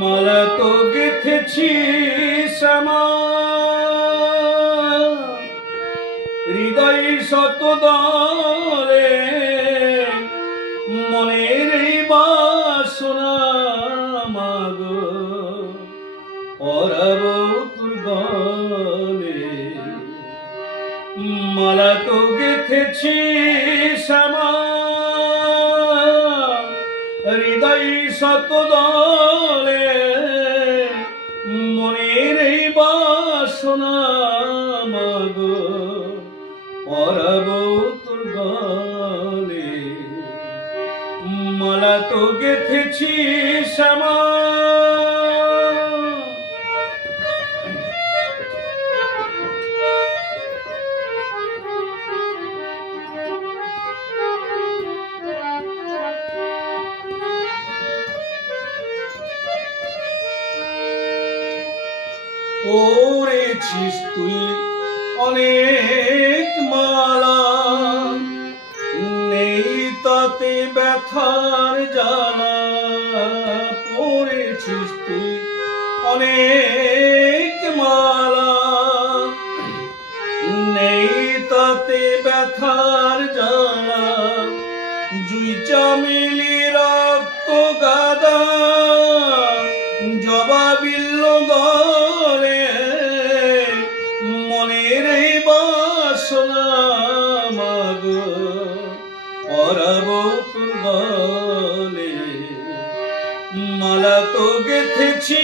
মালা তো গেথেছি শ্যামা হৃদয় শত দলে, মনের বাসনা মাগো পরাব তোর গলে। মালা তো গেথেছি শ্যামা হৃদয় শত দলে, মনের বাসনা মাগো পরাব তোর গলে। মালা তো গেথেছি শ্যামা। পড়েছিস তুই অনেক মালা, নেই তাতে ব্যথার জ্বালা। পড়েছিস তুই অনেক মালা, নেই তাতে ব্যথার জ্বালা। জুই চামেলি রক্ত গাদা, জবা বিল্ল গলে, মনের বাসনা মাগো পরাব তোর গলে। মালা তো গেথেছি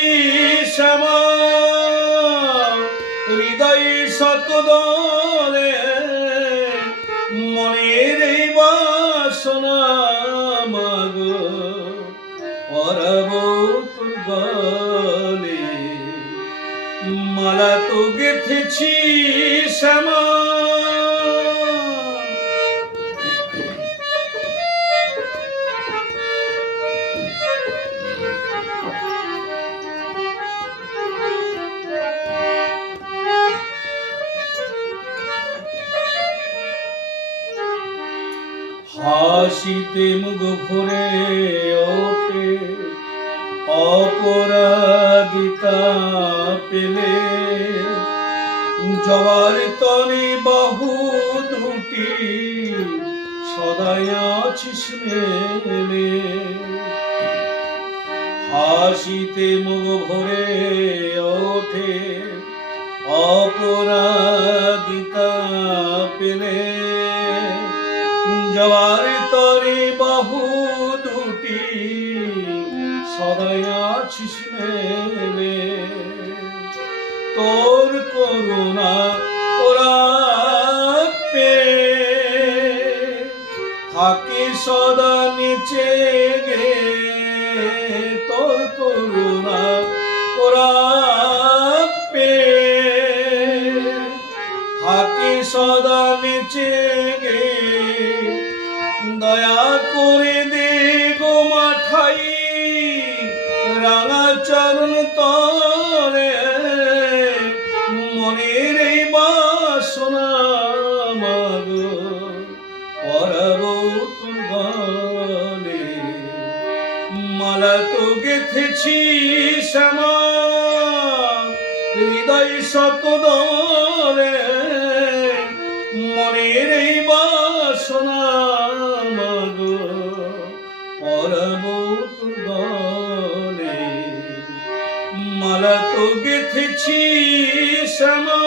শ্যামা হৃদয় শত দলে, মনের বাসনা মাগো পরাব তোর গলে। মালা তো গেথেছি শ্যামা। হাসিতে মুখ ভরে ওঠে অপরাধিতা পেলে, জবার তরে বাহু দুটি সদাই আছিস মেলে। হাসিতে মুখ ভরে ওঠে অপরাধিতা পেলে, জবার তরে বাহু দুটি সদাই আছিস মেলে। তোর করুণা ওরা পে থাকে সদা নিচে গে। তোর করুণা ওরা পে থাকে সদা নিচে গে। দয়া করে দে গো মাঠাই রাঙা চরণ তলে, মনের বাসনা মাগো পরাব তোর গলে। মালা তো গেথেছি শ্যামা হৃদয় শত দলে, মনের বাসনা মাগো পরাব তোর গলে। মালা তো গেথেছি শ্যামা।